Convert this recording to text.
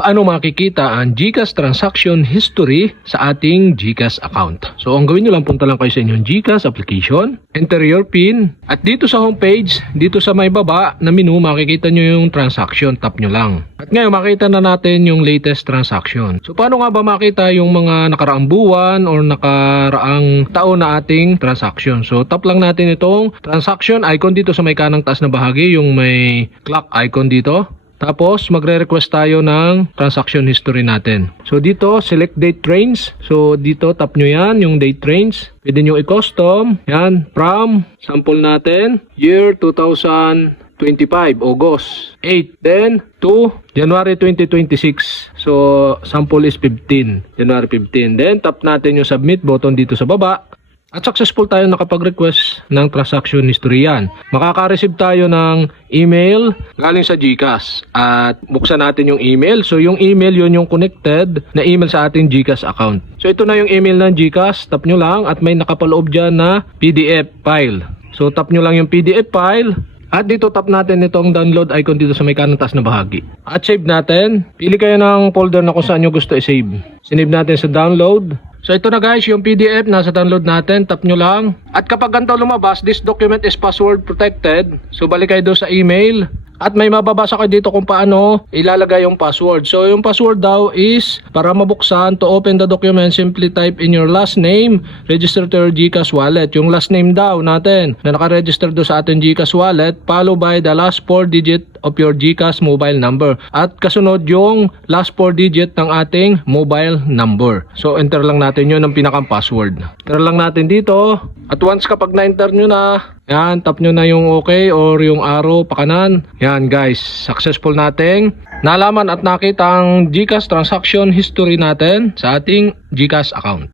paano makikita ang GCash transaction history sa ating GCash account. So ang gawin nyo lang, punta lang kayo sa inyong GCash application, enter your PIN, at dito sa homepage, dito sa may baba na menu, makikita nyo yung transaction, tap nyo lang. At ngayon makita na natin yung latest transaction. So paano nga ba makita yung mga nakaraang buwan or nakaraang taon na ating transaction? So tap lang natin itong transaction icon dito sa may kanang taas na bahagi, yung may clock icon dito. Tapos magre-request tayo ng transaction history natin. So dito select date range. So dito tap nyo yan, yung date range. Pwede nyo i-custom. Yan, from sample natin year 2025 August 8 then to January 2026. So sample is 15 January 15. Then tap natin yung submit button dito sa baba. At successful tayo nakapag-request ng transaction history yan. Makaka-receive tayo ng email galing sa GCash. At buksan natin yung email. So yung email, yun yung connected na email sa ating GCash account. So ito na yung email ng GCash. Tap nyo lang at may nakapaloob dyan na PDF file. So tap nyo lang yung PDF file. At dito tap natin itong download icon dito sa may kanang taas na bahagi. At save natin. Pili kayo ng folder na kung saan nyo gusto i-save. Sinave natin sa download. So ito na guys, yung PDF nasa download natin, tap nyo lang. At kapag ganito lumabas, this document is password protected. So balik kayo doon sa email. At may mababasa kayo dito kung paano ilalagay yung password. So yung password daw is, para mabuksan, to open the document, simply type in your last name, register to your GCash wallet. Yung last name daw natin na nakaregister doon sa ating GCash wallet, followed by the last 4 digit of your GCash mobile number. At kasunod yung last 4 digit ng ating mobile number. So enter lang natin yun ng pinakang password. Enter lang natin dito. At once kapag na-enter nyo na, yan, tap nyo na yung okay or yung arrow pa kanan. Yan guys, successful nating nalaman at nakita ang GCash transaction history natin sa ating GCash account.